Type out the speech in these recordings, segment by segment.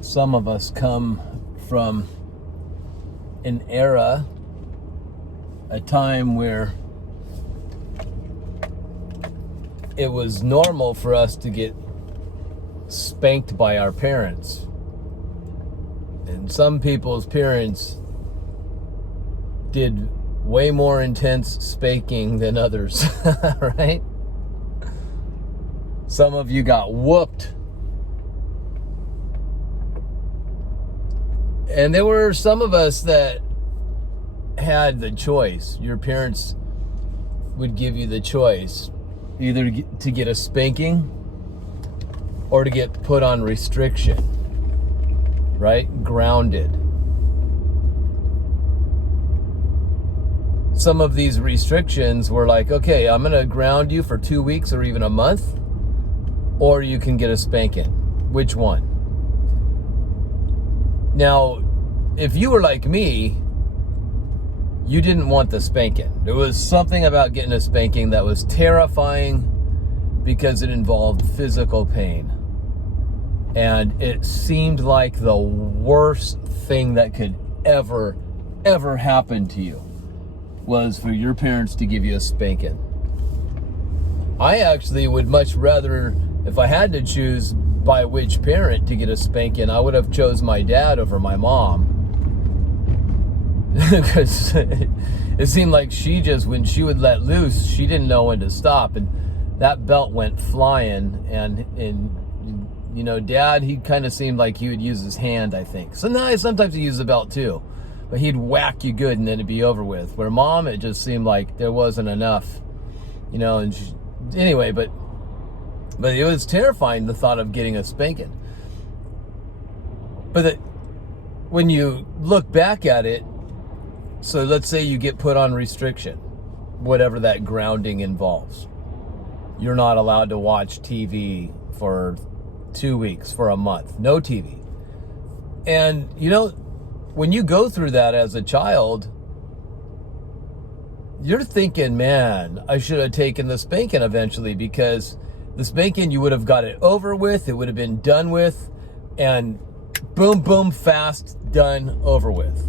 some of us come from an era, a time where it was normal for us to get spanked by our parents. And some people's parents did way more intense spanking than others, right? Some of you got whooped. And there were some of us that had the choice. Your parents would give you the choice, either to get a spanking or to get put on restriction, right? Grounded. Some of these restrictions were like, okay, I'm going to ground you for 2 weeks or even a month, or you can get a spanking. Which one? Now, if you were like me, you didn't want the spanking. There was something about getting a spanking that was terrifying because it involved physical pain. And it seemed like the worst thing that could ever happen to you was for your parents to give you a spanking. I actually would much rather, if I had to choose by which parent to get a spanking, I would have chose my dad over my mom. Because it seemed like when she would let loose, she didn't know when to stop, and that belt went flying. And you know, Dad, he kind of seemed like he would use his hand, I think. Sometimes he used the belt too, but he'd whack you good and then it'd be over with. Where Mom, it just seemed like there wasn't enough, you know. And anyway, but it was terrifying, the thought of getting a spanking. But when you look back at it, so let's say you get put on restriction, whatever that grounding involves. You're not allowed to watch TV for 2 weeks, for a month, no TV. And you know, when you go through that as a child, you're thinking, man, I should have taken the spanking eventually, because the spanking, you would have got it over with, it would have been done with, and boom, boom, fast, done, over with.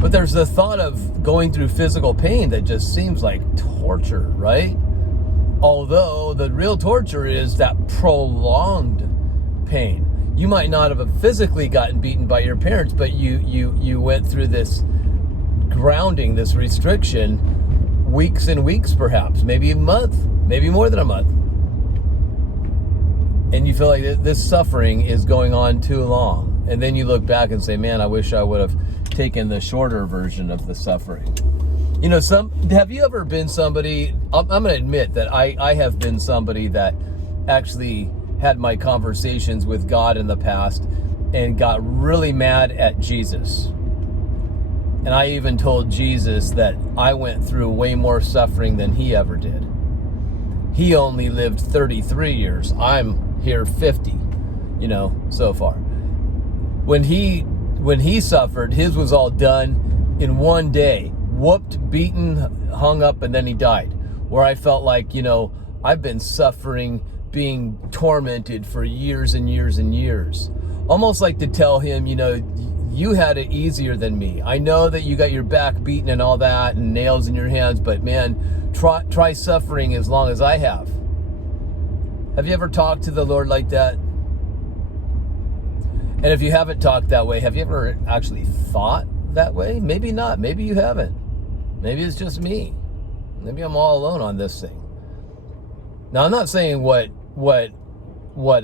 But there's the thought of going through physical pain that just seems like torture, right? Although the real torture is that prolonged pain. You might not have physically gotten beaten by your parents, but you went through this grounding, this restriction, weeks and weeks perhaps, maybe a month, maybe more than a month. And you feel like this suffering is going on too long. And then you look back and say, man, I wish I would have taken the shorter version of the suffering. You know, have you ever been somebody, I'm going to admit that I have been somebody that actually had my conversations with God in the past and got really mad at Jesus. And I even told Jesus that I went through way more suffering than he ever did. He only lived 33 years. I'm here 50, you know, so far. When he suffered, his was all done in one day. Whooped, beaten, hung up, and then he died. Where I felt like, you know, I've been suffering, being tormented for years and years and years. Almost like to tell him, you know, you had it easier than me. I know that you got your back beaten and all that and nails in your hands, but man, try suffering as long as I have. Have you ever talked to the Lord like that? And if you haven't talked that way, have you ever actually thought that way? Maybe not. Maybe you haven't. Maybe it's just me. Maybe I'm all alone on this thing. Now, I'm not saying what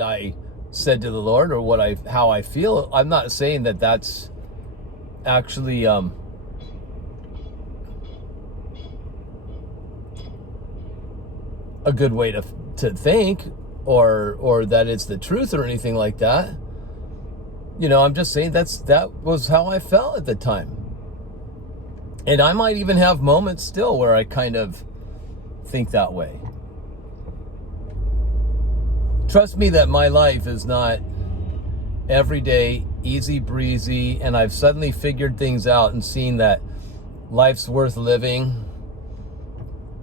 I said to the Lord or how I feel. I'm not saying that that's actually a good way to think, or that it's the truth or anything like that. You know, I'm just saying that was how I felt at the time. And I might even have moments still where I kind of think that way. Trust me that my life is not every day easy breezy, and I've suddenly figured things out and seen that life's worth living,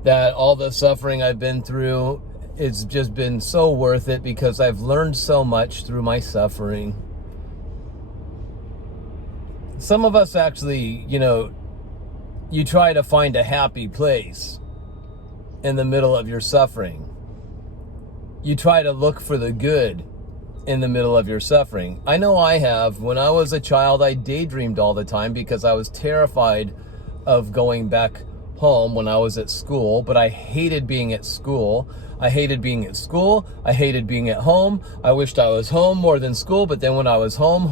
that all the suffering I've been through it's just been so worth it because I've learned so much through my suffering. Some of us actually, you try to find a happy place in the middle of your suffering. You try to look for the good in the middle of your suffering. I know I have. When I was a child, I daydreamed all the time because I was terrified of going back home when I was at school, but I hated being at school. I hated being at school. I hated being at home. I wished I was home more than school, but then when I was home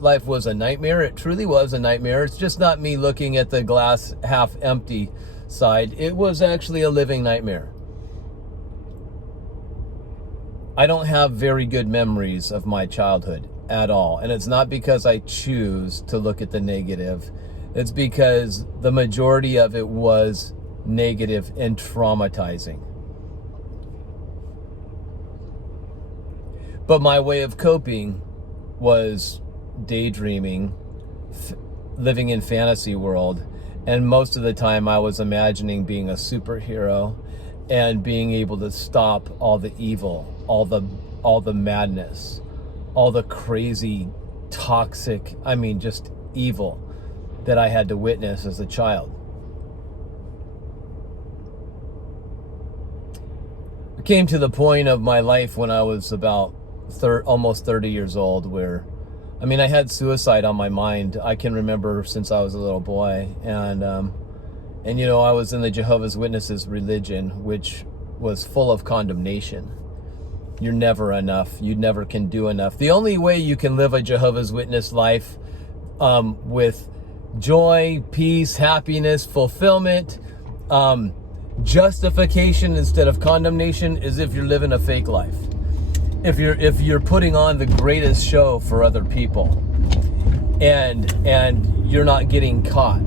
life was a nightmare. It truly was a nightmare. It's just not me looking at the glass half empty side. It was actually a living nightmare. I don't have very good memories of my childhood at all. And it's not because I choose to look at the negative. It's because the majority of it was negative and traumatizing. But my way of coping was daydreaming, living in fantasy world. And most of the time I was imagining being a superhero and being able to stop all the evil, all the madness, all the crazy, toxic, just evil that I had to witness as a child. I came to the point of my life when I was about almost 30 years old where, I had suicide on my mind. I can remember since I was a little boy. And I was in the Jehovah's Witnesses religion, which was full of condemnation. You're never enough. You never can do enough. The only way you can live a Jehovah's Witness life with joy, peace, happiness, fulfillment, justification instead of condemnation is if you're living a fake life. If you're putting on the greatest show for other people and you're not getting caught.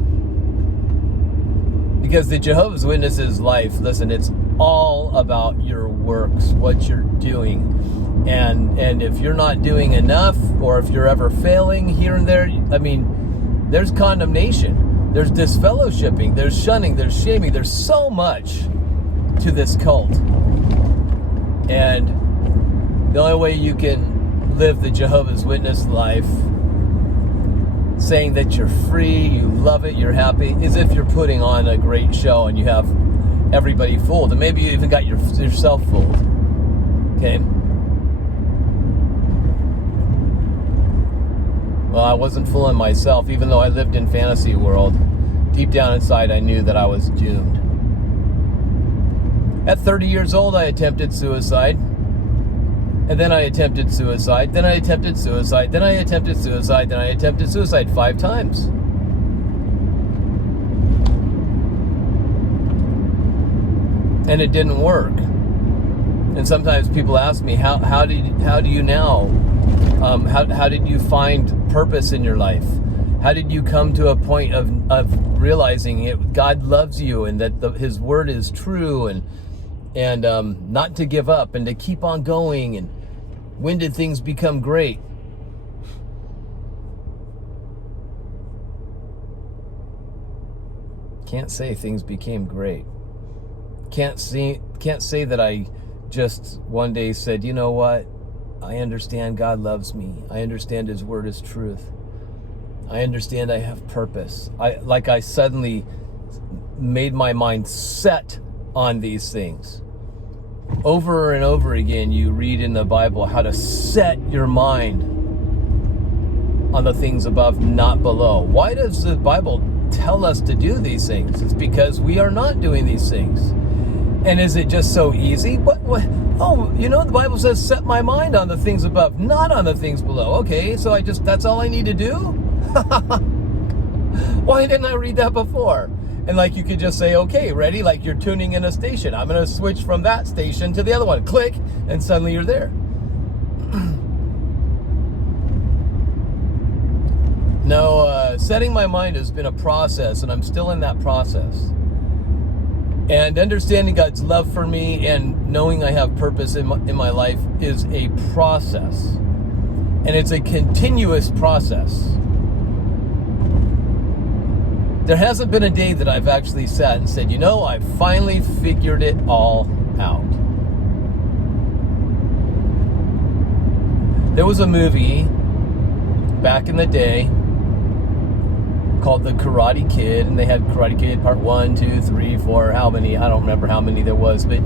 Because the Jehovah's Witnesses life, listen, it's all about your works, what you're doing. And if you're not doing enough, or if you're ever failing here and there, there's condemnation, there's disfellowshipping, there's shunning, there's shaming, there's so much to this cult. And the only way you can live the Jehovah's Witness life, saying that you're free, you love it, you're happy, is if you're putting on a great show and you have everybody fooled, and maybe you even got yourself fooled. Okay? Well, I wasn't fooling myself, even though I lived in fantasy world. Deep down inside, I knew that I was doomed. At 30 years old, I attempted suicide. And then I attempted suicide. Then I attempted suicide. Then I attempted suicide. Then I attempted suicide 5 times. And it didn't work. And sometimes people ask me, how do you now? How did you find purpose in your life? How did you come to a point of realizing God loves you and that His word is true and not to give up and to keep on going? And when did things become great? Can't say things became great. Can't say that I just one day said, you know what? I understand God loves me. I understand His word is truth. I understand I have purpose. I suddenly made my mind set on these things. Over and over again, you read in the Bible how to set your mind on the things above, not below. Why does the Bible tell us to do these things? It's because we are not doing these things. And is it just so easy? What? Oh, the Bible says set my mind on the things above, not on the things below. Okay, so that's all I need to do? Why didn't I read that before? And you could just say, okay, ready? Like you're tuning in a station. I'm going to switch from that station to the other one. Click, and suddenly you're there. No, setting my mind has been a process, and I'm still in that process. And understanding God's love for me and knowing I have purpose in my life is a process. And it's a continuous process. There hasn't been a day that I've actually sat and said, I finally figured it all out. There was a movie back in the day called The Karate Kid, and they had Karate Kid Part 1, 2, 3, 4, how many, I don't remember how many there was, but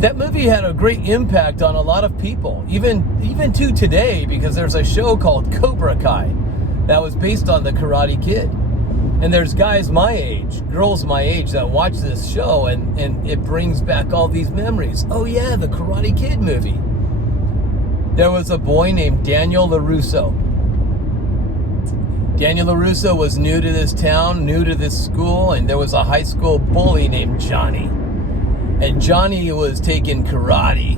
that movie had a great impact on a lot of people, even to today, because there's a show called Cobra Kai that was based on The Karate Kid. And there's guys my age, girls my age that watch this show, and it brings back all these memories. Oh yeah, the Karate Kid movie. There was a boy named Daniel LaRusso. Daniel LaRusso was new to this town, new to this school, and there was a high school bully named Johnny. And Johnny was taking karate,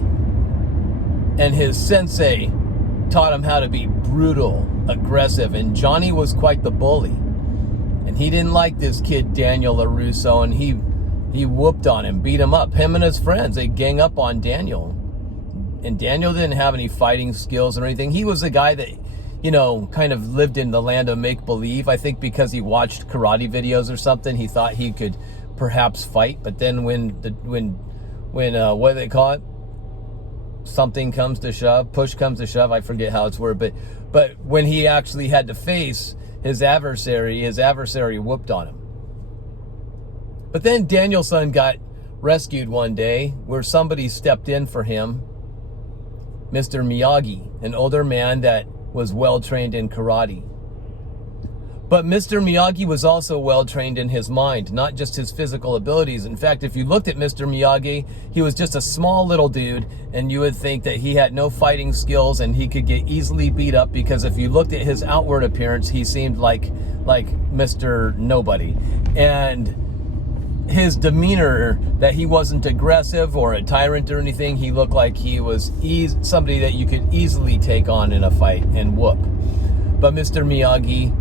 and his sensei taught him how to be brutal, aggressive, and Johnny was quite the bully. And he didn't like this kid, Daniel LaRusso, and he whooped on him, beat him up. Him and his friends, they gang up on Daniel. And Daniel didn't have any fighting skills or anything. He was a guy that, kind of lived in the land of make-believe. I think because he watched karate videos or something, he thought he could perhaps fight. But then when what do they call it? Something comes to shove, push comes to shove, I forget how it's worded, but when he actually had to face his adversary whooped on him. But then Danielson got rescued one day where somebody stepped in for him, Mr. Miyagi, an older man that was well trained in karate. But Mr. Miyagi was also well trained in his mind, not just his physical abilities. In fact, if you looked at Mr. Miyagi, he was just a small little dude, and you would think that he had no fighting skills and he could get easily beat up, because if you looked at his outward appearance, he seemed like Mr. Nobody. And his demeanor, that he wasn't aggressive or a tyrant or anything, he looked like he was somebody that you could easily take on in a fight and whoop. But Mr. Miyagi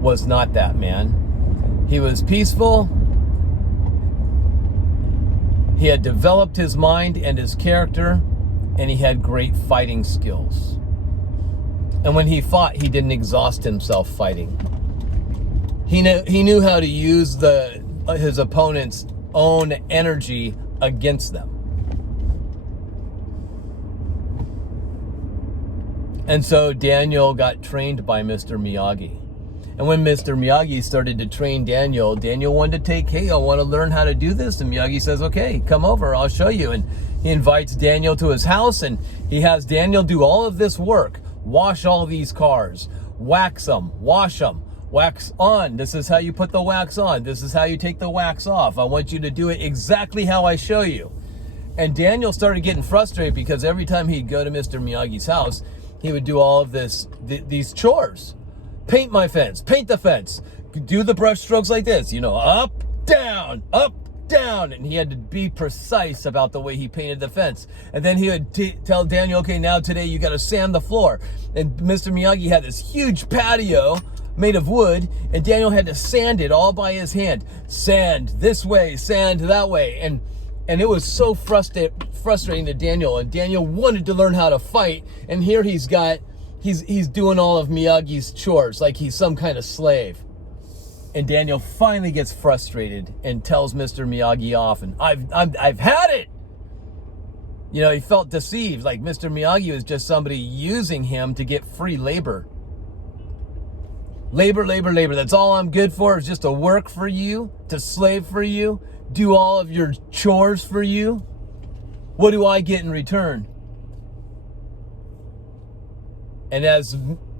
was not that man. He was peaceful. He had developed his mind and his character, and he had great fighting skills. And when he fought, he didn't exhaust himself fighting. He knew how to use his opponent's own energy against them. And so Daniel got trained by Mr. Miyagi. And when Mr. Miyagi started to train Daniel wanted to hey, I want to learn how to do this. And Miyagi says, okay, come over, I'll show you. And he invites Daniel to his house, and he has Daniel do all of this work. Wash all these cars, wax them, wash them, wax on. This is how you put the wax on. This is how you take the wax off. I want you to do it exactly how I show you. And Daniel started getting frustrated because every time he'd go to Mr. Miyagi's house, he would do all of these chores. Paint my fence, paint the fence, do the brush strokes like this, up, down, and he had to be precise about the way he painted the fence. And then he would tell Daniel, okay, now today you got to sand the floor. And Mr. Miyagi had this huge patio made of wood, and Daniel had to sand it all by his hand. Sand this way, sand that way, and it was so frustrating to Daniel. And Daniel wanted to learn how to fight, and here he's doing all of Miyagi's chores like he's some kind of slave. And Daniel finally gets frustrated and tells Mr. Miyagi off, and I've had it. He felt deceived, like Mr. Miyagi was just somebody using him to get free labor. Labor. That's all I'm good for, is just to work for you, to slave for you, do all of your chores for you. What do I get in return? And as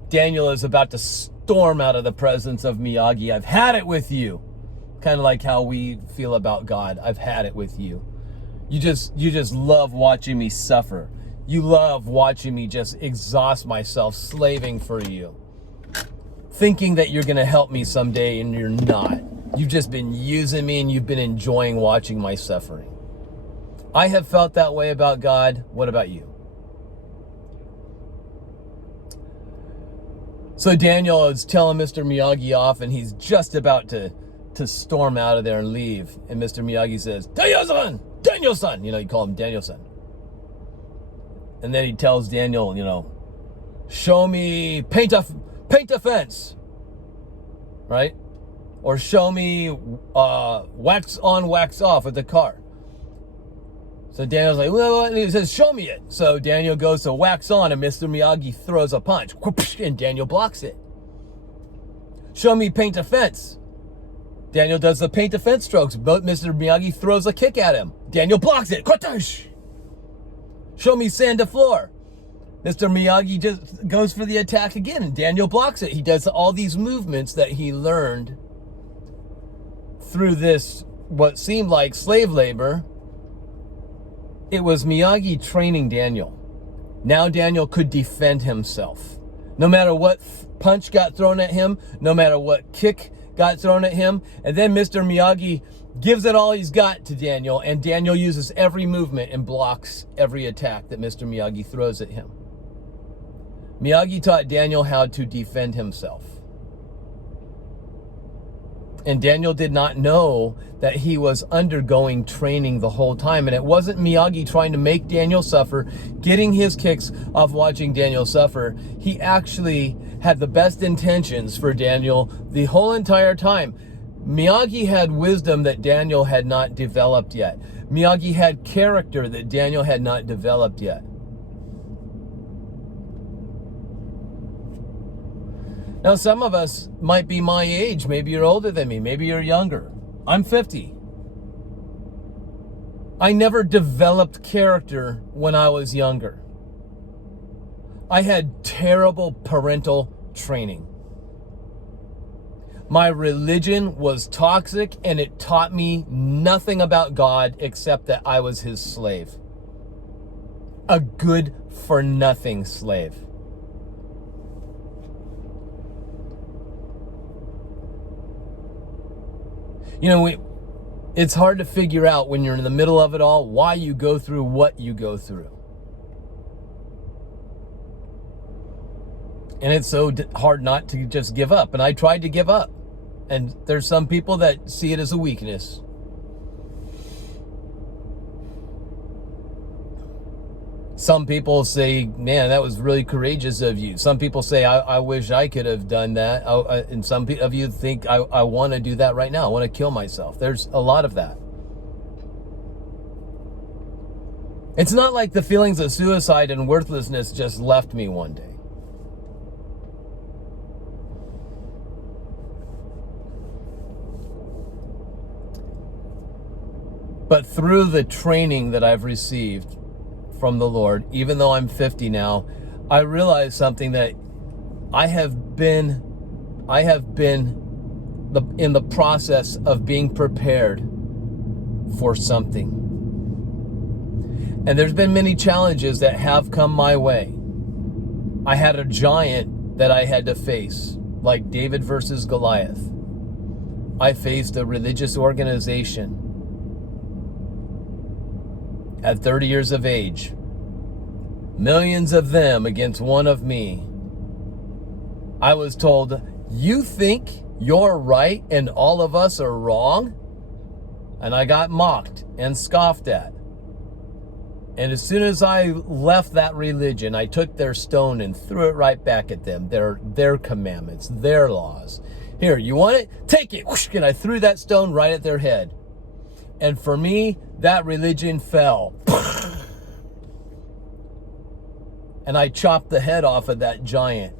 Daniel is about to storm out of the presence of Miyagi, I've had it with you. Kind of like how we feel about God. I've had it with you. You just love watching me suffer. You love watching me just exhaust myself slaving for you. Thinking that you're going to help me someday, and you're not. You've just been using me, and you've been enjoying watching my suffering. I have felt that way about God. What about you? So Daniel is telling Mr. Miyagi off, and he's just about to storm out of there and leave. And Mr. Miyagi says, Daniel-san! You call him Daniel-san. And then he tells Daniel, show me, paint a fence, right? Or show me wax on, wax off with the car. So Daniel's like, well, and he says, show me it. So Daniel goes to wax on, and Mr. Miyagi throws a punch, and Daniel blocks it. Show me paint a fence. Daniel does the paint a fence strokes, but Mr. Miyagi throws a kick at him. Daniel blocks it. Show me sand the floor. Mr. Miyagi just goes for the attack again, and Daniel blocks it. He does all these movements that he learned through this, what seemed like slave labor. It was Miyagi training Daniel. Now Daniel could defend himself. No matter what punch got thrown at him, no matter what kick got thrown at him, and then Mr. Miyagi gives it all he's got to Daniel, and Daniel uses every movement and blocks every attack that Mr. Miyagi throws at him. Miyagi taught Daniel how to defend himself. And Daniel did not know that he was undergoing training the whole time. And it wasn't Miyagi trying to make Daniel suffer, getting his kicks off watching Daniel suffer. He actually had the best intentions for Daniel the whole entire time. Miyagi had wisdom that Daniel had not developed yet. Miyagi had character that Daniel had not developed yet. Now, some of us might be my age. Maybe you're older than me. Maybe you're younger. I'm 50. I never developed character when I was younger. I had terrible parental training. My religion was toxic, and it taught me nothing about God except that I was his slave. A good-for-nothing slave. You know, it's hard to figure out when you're in the middle of it all why you go through what you go through. And it's so hard not to just give up. And I tried to give up. And there's some people that see it as a weakness. Some people say, man, that was really courageous of you. Some people say, I wish I could have done that. And some of you think, I want to do that right now. I want to kill myself. There's a lot of that. It's not like the feelings of suicide and worthlessness just left me one day. But through the training that I've received from the Lord, even though I'm 50 now, I realize something, that I have been in the process of being prepared for something. And there's been many challenges that have come my way. I had a giant that I had to face, like David versus Goliath. I faced a religious organization at 30 years of age. Millions of them against one of me. I was told, you think you're right and all of us are wrong? And I got mocked and scoffed at. And as soon as I left that religion, I took their stone and threw it right back at them. Their commandments, their laws. Here, you want it? Take it. And I threw that stone right at their head. And for me, that religion fell. And I chopped the head off of that giant.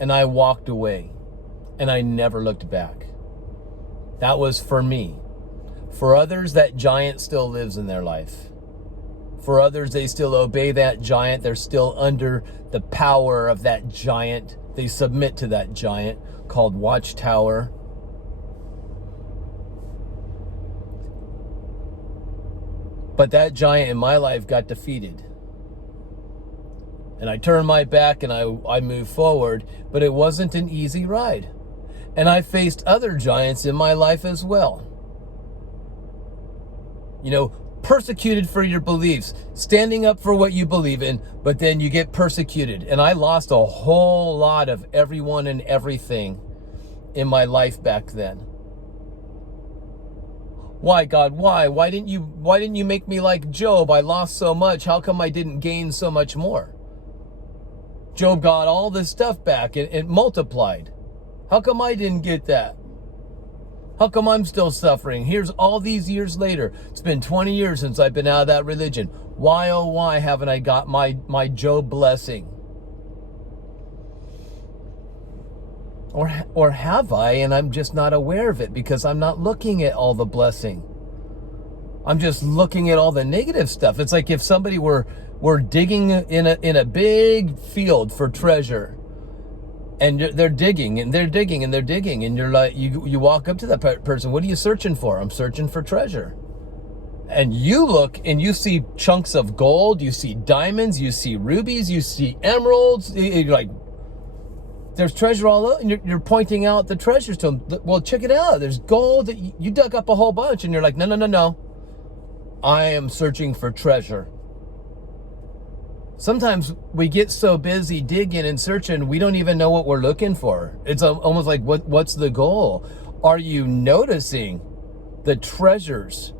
And I walked away. And I never looked back. That was for me. For others, that giant still lives in their life. For others, they still obey that giant. They're still under the power of that giant. They submit to that giant called Watchtower. But that giant in my life got defeated. And I turned my back and I moved forward, but it wasn't an easy ride. And I faced other giants in my life as well. You know, persecuted for your beliefs, standing up for what you believe in, but then you get persecuted. And I lost a whole lot of everyone and everything in my life back then. Why, God, why? Why didn't you make me like Job? I lost so much. How come I didn't gain so much more? Job got all this stuff back and it multiplied. How come I didn't get that? How come I'm still suffering? Here's all these years later. It's been 20 years since I've been out of that religion. Why, oh, why haven't I got my Job blessing? Or have I, and I'm just not aware of it because I'm not looking at all the blessing. I'm just looking at all the negative stuff. It's like if somebody were digging in a big field for treasure, and they're digging and they're digging and they're digging, and you're like, you walk up to that person. What are you searching for? I'm searching for treasure. And you look and you see chunks of gold, you see diamonds, you see rubies, you see emeralds. You're like, there's treasure all over, and you're pointing out the treasures to them. Well, check it out. There's gold. You dug up a whole bunch, and you're like, no. I am searching for treasure. Sometimes we get so busy digging and searching, we don't even know what we're looking for. It's almost like, what's the goal? Are you noticing the treasures?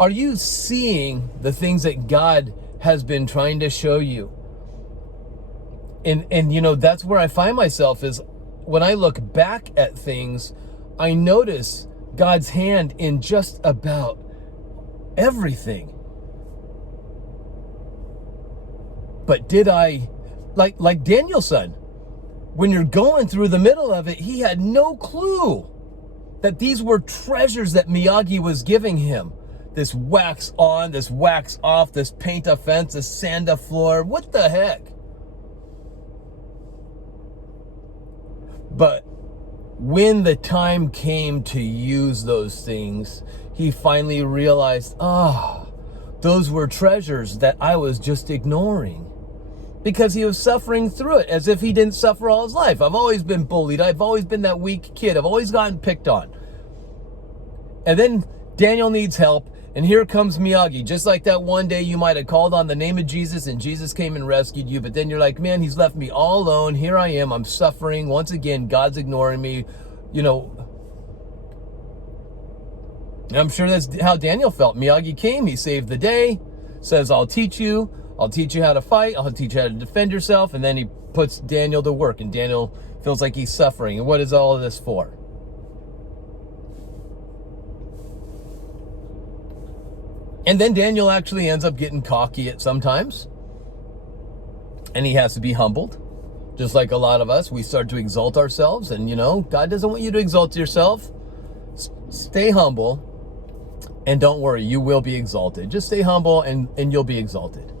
Are you seeing the things that God has been trying to show you? And you know, that's where I find myself is when I look back at things, I notice God's hand in just about everything. But did I, like Daniel's son, when you're going through the middle of it, he had no clue that these were treasures that Miyagi was giving him. This wax on, this wax off, this paint a fence, this sand a floor. What the heck? But when the time came to use those things, he finally realized, those were treasures that I was just ignoring. Because he was suffering through it as if he didn't suffer all his life. I've always been bullied. I've always been that weak kid. I've always gotten picked on. And then Daniel needs help. And here comes Miyagi. Just like that one day you might have called on the name of Jesus and Jesus came and rescued you. But then you're like, man, he's left me all alone. Here I am. I'm suffering. Once again, God's ignoring me. You know, and I'm sure that's how Daniel felt. Miyagi came. He saved the day. Says, I'll teach you how to fight. I'll teach you how to defend yourself. And then he puts Daniel to work. And Daniel feels like he's suffering. And what is all of this for? And then Daniel actually ends up getting cocky at sometimes. And he has to be humbled. Just like a lot of us, we start to exalt ourselves. And, you know, God doesn't want you to exalt yourself. Stay humble. And don't worry, you will be exalted. Just stay humble and you'll be exalted.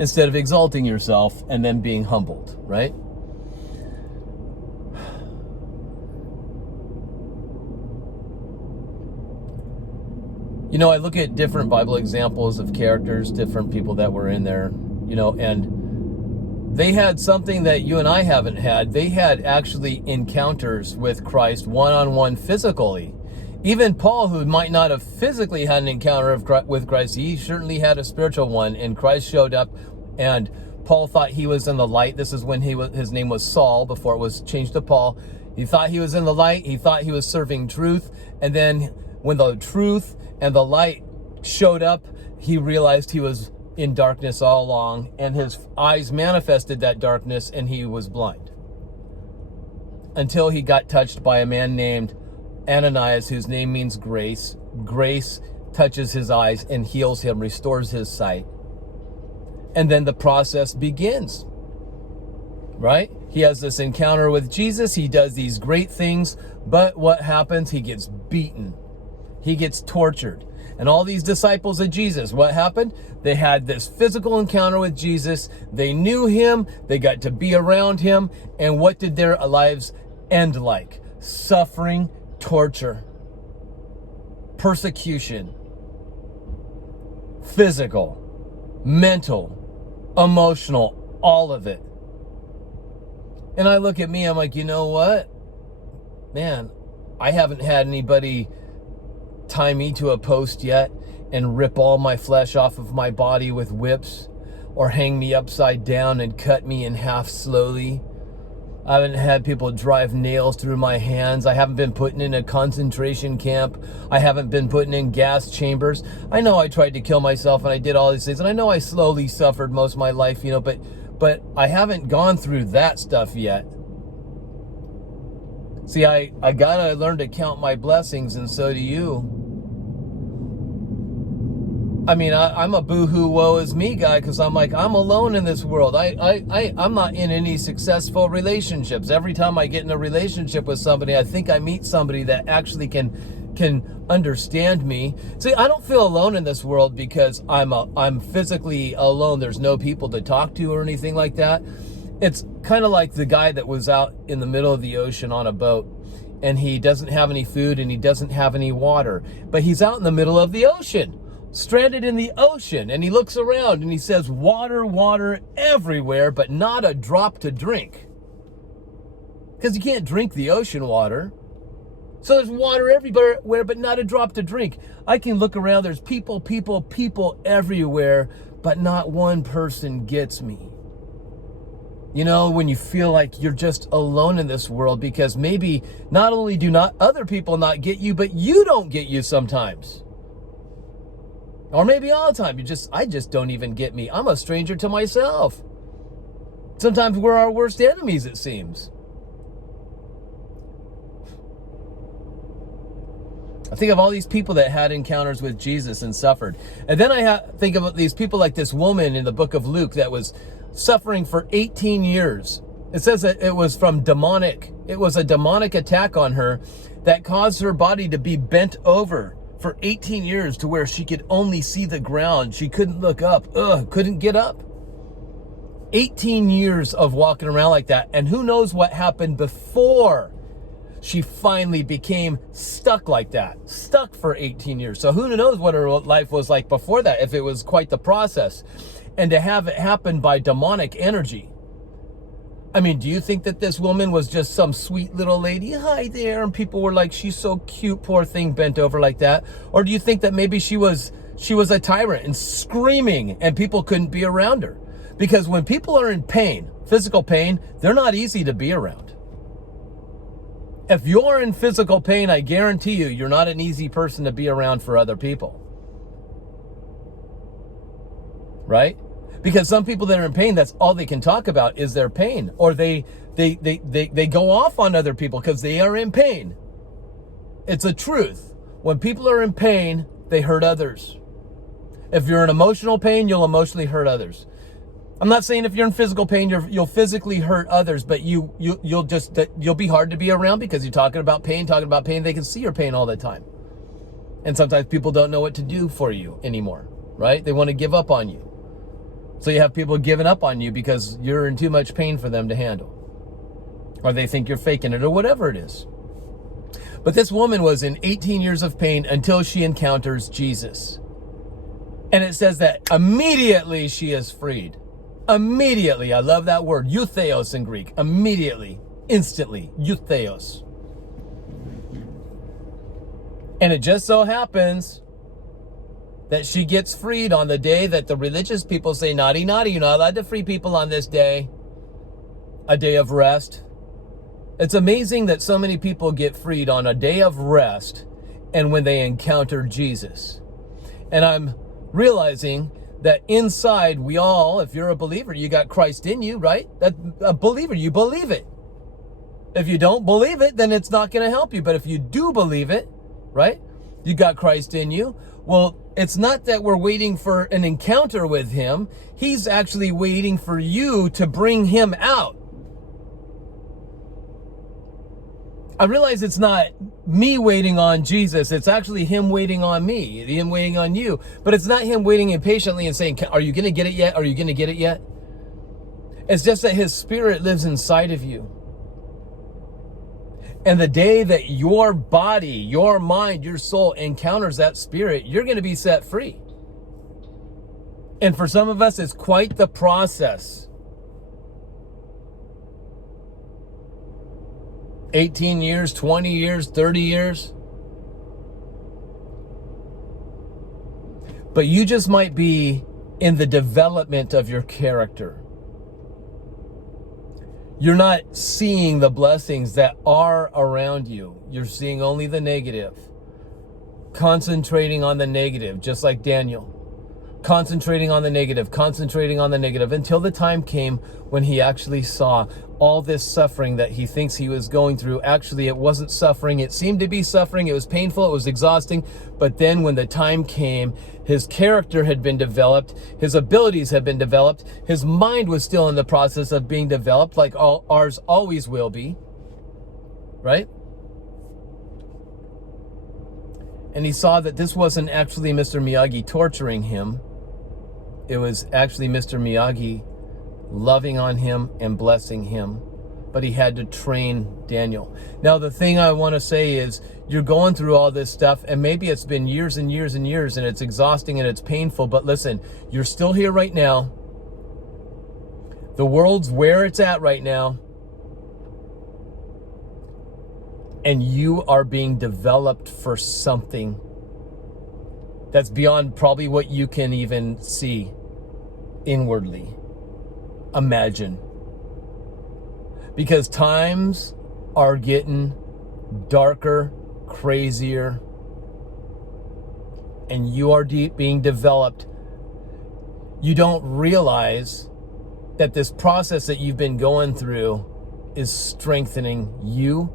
Instead of exalting yourself and then being humbled, right? You know, I look at different Bible examples of characters, different people that were in there, you know, and they had something that you and I haven't had. They had actually encounters with Christ one-on-one physically. Even Paul, who might not have physically had an encounter with Christ, he certainly had a spiritual one, and Christ showed up, and Paul thought he was in the light. This is when his name was Saul, before it was changed to Paul. He thought he was in the light. He thought he was serving truth, and then when the truth and the light showed up, he realized he was in darkness all along, and his eyes manifested that darkness, and he was blind. Until he got touched by a man named Ananias, whose name means grace. Grace touches his eyes and heals him, restores his sight. And then the process begins, right? He has this encounter with Jesus. He does these great things, but what happens? He gets beaten. He gets tortured. And all these disciples of Jesus, what happened? They had this physical encounter with Jesus. They knew him. They got to be around him. And what did their lives end like? Suffering, torture, persecution, physical, mental, emotional, all of it. And I look at me, I'm like, you know what? Man, I haven't had anybody tie me to a post yet and rip all my flesh off of my body with whips, or hang me upside down and cut me in half slowly. I haven't had people drive nails through my hands. I haven't been put in a concentration camp. I haven't been put in gas chambers. I know I tried to kill myself and I did all these things, and I know I slowly suffered most of my life, you know, but I haven't gone through that stuff yet. See, I gotta learn to count my blessings, and so do you. I mean, I'm a boo-hoo woe is me guy, because I'm like, I'm alone in this world. I'm not in any successful relationships. Every time I get in a relationship with somebody, I think I meet somebody that actually can understand me. See, I don't feel alone in this world because I'm physically alone. There's no people to talk to or anything like that. It's kind of like the guy that was out in the middle of the ocean on a boat, and he doesn't have any food and he doesn't have any water, but he's out in the middle of the ocean, stranded in the ocean, and he looks around and he says, water, water everywhere, but not a drop to drink. Because you can't drink the ocean water. So there's water everywhere, but not a drop to drink. I can look around, there's people everywhere, but not one person gets me. You know, when you feel like you're just alone in this world, because maybe not only do not other people not get you, but you don't get you sometimes. Or maybe all the time, I just don't even get me. I'm a stranger to myself. Sometimes we're our worst enemies, it seems. I think of all these people that had encounters with Jesus and suffered. And then I think of these people like this woman in the book of Luke that was suffering for 18 years. It says that it was a demonic attack on her that caused her body to be bent over for 18 years to where she could only see the ground. She couldn't look up, couldn't get up. 18 years of walking around like that. And who knows what happened before she finally became stuck like that. Stuck for 18 years. So who knows what her life was like before that, if it was quite the process. And to have it happen by demonic energy. I mean, do you think that this woman was just some sweet little lady? Hi there. And people were like, she's so cute, poor thing, bent over like that. Or do you think that maybe she was a tyrant and screaming and people couldn't be around her? Because when people are in pain, physical pain, they're not easy to be around. If you're in physical pain, I guarantee you're not an easy person to be around for other people. Right? Because some people that are in pain, that's all they can talk about is their pain. Or they go off on other people because they are in pain. It's a truth. When people are in pain, they hurt others. If you're in emotional pain, you'll emotionally hurt others. I'm not saying if you're in physical pain, you'll physically hurt others, but you'll be hard to be around because you're talking about pain. They can see your pain all the time. And sometimes people don't know what to do for you anymore, right? They want to give up on you. So you have people giving up on you because you're in too much pain for them to handle. Or they think you're faking it or whatever it is. But this woman was in 18 years of pain until she encounters Jesus. And it says that immediately she is freed. Immediately. I love that word. Eutheos in Greek. Immediately. Instantly. Eutheos. And it just so happens that she gets freed on the day that the religious people say, naughty, naughty, you're not allowed to free people on this day, a day of rest. It's amazing that so many people get freed on a day of rest and when they encounter Jesus. And I'm realizing that inside we all, if you're a believer, you got Christ in you, right? That a believer, you believe it. If you don't believe it, then it's not going to help you. But if you do believe it, right? You got Christ in you. Well, it's not that we're waiting for an encounter with him. He's actually waiting for you to bring him out. I realize it's not me waiting on Jesus. It's actually him waiting on me, him waiting on you. But it's not him waiting impatiently and saying, are you going to get it yet? Are you going to get it yet? It's just that his spirit lives inside of you. And the day that your body, your mind, your soul encounters that spirit, you're going to be set free. And for some of us, it's quite the process. 18 years, 20 years, 30 years. But you just might be in the development of your character. You're not seeing the blessings that are around you. You're seeing only the negative. Concentrating on the negative, just like Daniel. concentrating on the negative, until the time came when he actually saw all this suffering that he thinks he was going through. Actually, it wasn't suffering. It seemed to be suffering. It was painful. It was exhausting. But then when the time came, his character had been developed. His abilities had been developed. His mind was still in the process of being developed, like ours always will be. Right? And he saw that this wasn't actually Mr. Miyagi torturing him. It was actually Mr. Miyagi loving on him and blessing him. But he had to train Daniel. Now, the thing I want to say is, you're going through all this stuff, and maybe it's been years and years and years, and it's exhausting and it's painful. But listen, you're still here right now. The world's where it's at right now. And you are being developed for something that's beyond probably what you can even see inwardly. Imagine. Because times are getting darker, crazier, and you are being developed. You don't realize that this process that you've been going through is strengthening you,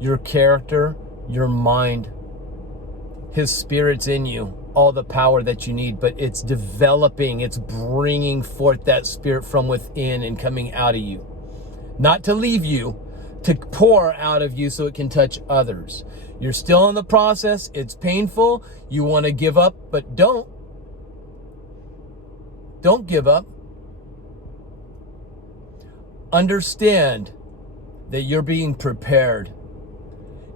your character, your mind. His Spirit's in you, all the power that you need, but it's developing, it's bringing forth that Spirit from within and coming out of you. Not to leave you, to pour out of you so it can touch others. You're still in the process, it's painful, you want to give up, but don't. Don't give up. Understand that you're being prepared.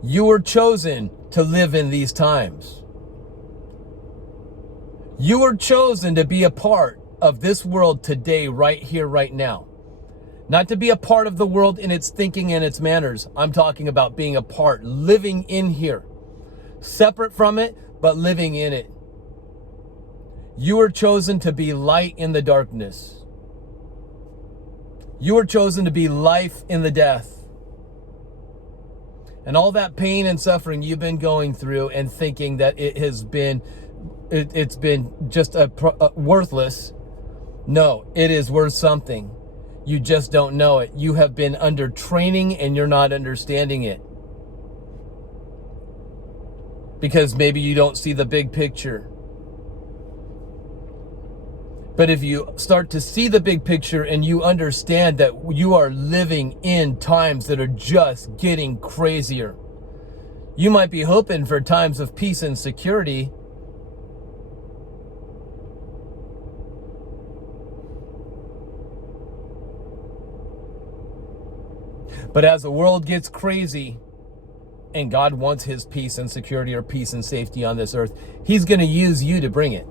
You were chosen to live in these times. You were chosen to be a part of this world today, right here, right now. Not to be a part of the world in its thinking and its manners. I'm talking about being a part, living in here. Separate from it, but living in it. You were chosen to be light in the darkness. You were chosen to be life in the death. And all that pain and suffering you've been going through and thinking that it's been just worthless. No, it is worth something. You just don't know it. You have been under training and you're not understanding it. Because maybe you don't see the big picture. But if you start to see the big picture and you understand that you are living in times that are just getting crazier, you might be hoping for times of peace and security. But as the world gets crazy and God wants his peace and security or peace and safety on this earth, he's going to use you to bring it.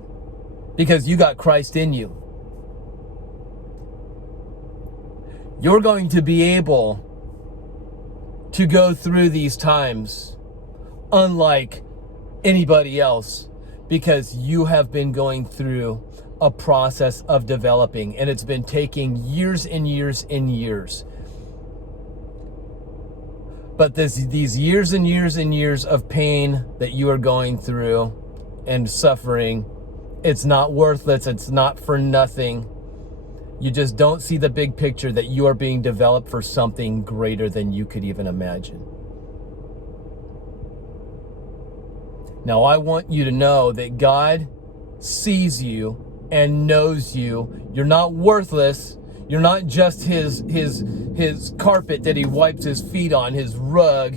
Because you got Christ in you. You're going to be able to go through these times unlike anybody else, because you have been going through a process of developing, and it's been taking years and years and years. But these years and years and years of pain that you are going through and suffering, it's not worthless. It's not for nothing. You just don't see the big picture that you are being developed for something greater than you could even imagine. Now, I want you to know that God sees you and knows you. You're not worthless. You're not just his carpet that he wipes his feet on, his rug.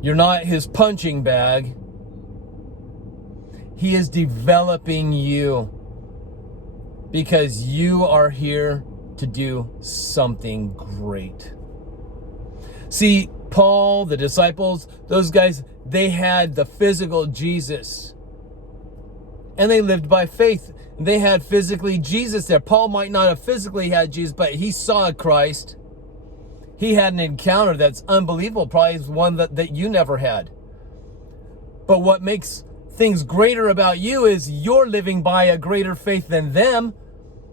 You're not his punching bag. He is developing you because you are here to do something great. See, Paul, the disciples, those guys, they had the physical Jesus. And they lived by faith. They had physically Jesus there. Paul might not have physically had Jesus, but he saw Christ. He had an encounter that's unbelievable, probably one that you never had. But what makes things greater about you is you're living by a greater faith than them.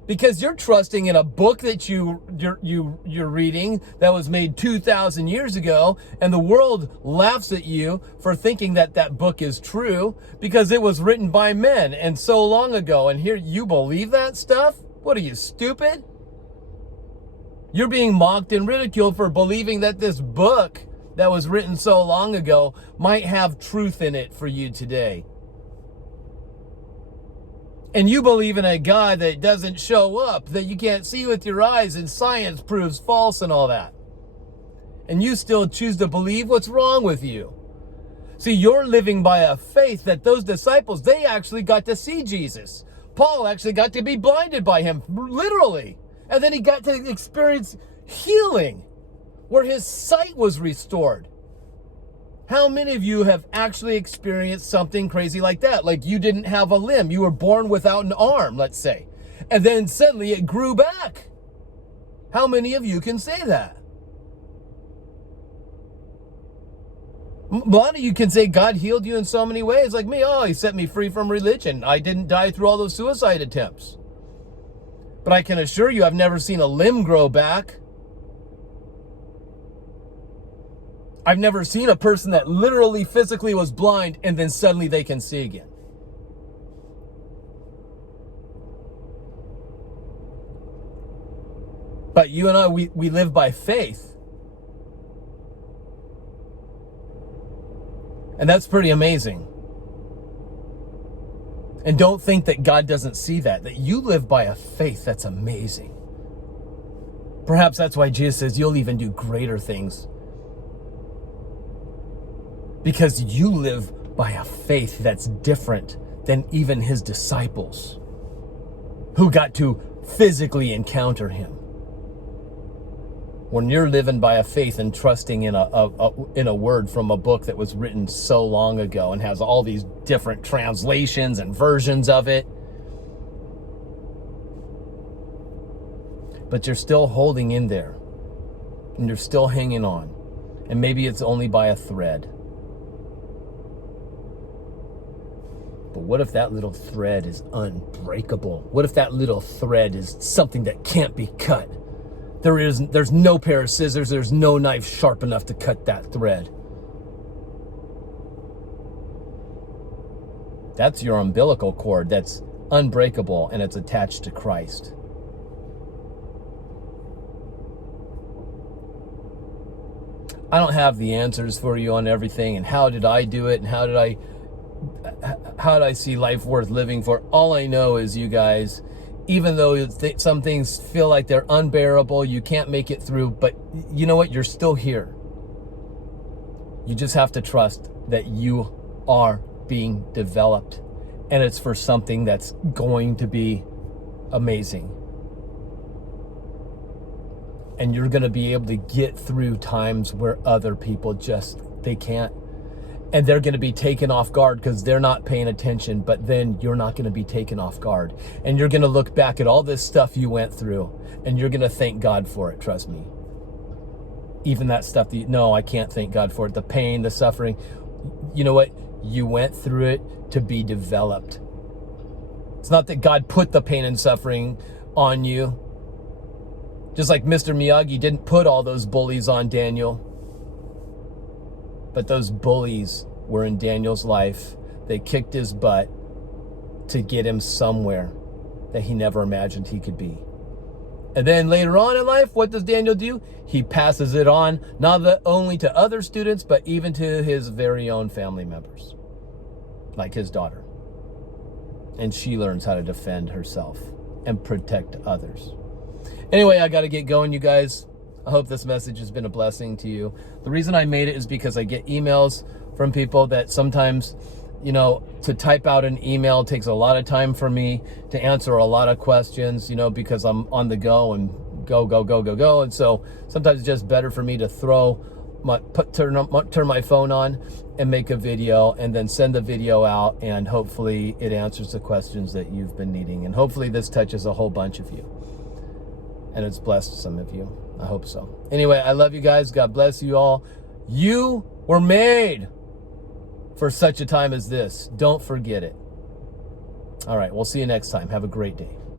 Because you're trusting in a book that you're reading that was made 2,000 years ago, and the world laughs at you for thinking that that book is true because it was written by men and so long ago. And here you believe that stuff? What are you, stupid? You're being mocked and ridiculed for believing that this book that was written so long ago might have truth in it for you today. And you believe in a God that doesn't show up, that you can't see with your eyes, and science proves false and all that. And you still choose to believe? What's wrong with you? See, you're living by a faith that those disciples, they actually got to see Jesus. Paul actually got to be blinded by him, literally. And then he got to experience healing, where his sight was restored. How many of you have actually experienced something crazy like that? Like you didn't have a limb. You were born without an arm, let's say. And then suddenly it grew back. How many of you can say that? A lot of you can say God healed you in so many ways. Like me, oh, he set me free from religion. I didn't die through all those suicide attempts. But I can assure you I've never seen a limb grow back. I've never seen a person that literally physically was blind and then suddenly they can see again. But you and I, we live by faith. And that's pretty amazing. And don't think that God doesn't see that you live by a faith that's amazing. Perhaps that's why Jesus says you'll even do greater things. Because you live by a faith that's different than even his disciples, who got to physically encounter him. When you're living by a faith and trusting in a word from a book that was written so long ago and has all these different translations and versions of it, but you're still holding in there and you're still hanging on, and maybe it's only by a thread. But what if that little thread is unbreakable? What if that little thread is something that can't be cut? There's no pair of scissors, there's no knife sharp enough to cut that thread. That's your umbilical cord that's unbreakable and it's attached to Christ. I don't have the answers for you on everything and how did I do it and how did I see life worth living for. All I know is, you guys, even though some things feel like they're unbearable, you can't make it through, but you know what? You're still here. You just have to trust that you are being developed, and it's for something that's going to be amazing. And you're going to be able to get through times where other people they can't. And they're going to be taken off guard because they're not paying attention, but then you're not going to be taken off guard. And you're going to look back at all this stuff you went through, and you're going to thank God for it, trust me. Even that stuff no, I can't thank God for it. The pain, the suffering, you know what? You went through it to be developed. It's not that God put the pain and suffering on you. Just like Mr. Miyagi didn't put all those bullies on Daniel. But those bullies were in Daniel's life. They kicked his butt to get him somewhere that he never imagined he could be. And then later on in life, what does Daniel do? He passes it on, not only to other students, but even to his very own family members, like his daughter. And she learns how to defend herself and protect others. Anyway, I got to get going, you guys. I hope this message has been a blessing to you. The reason I made it is because I get emails from people that sometimes, to type out an email takes a lot of time for me to answer a lot of questions, because I'm on the go and go. And so sometimes it's just better for me to turn my phone on and make a video and then send the video out, and hopefully it answers the questions that you've been needing. And hopefully this touches a whole bunch of you. And it's blessed some of you. I hope so. Anyway, I love you guys. God bless you all. You were made for such a time as this. Don't forget it. All right, we'll see you next time. Have a great day.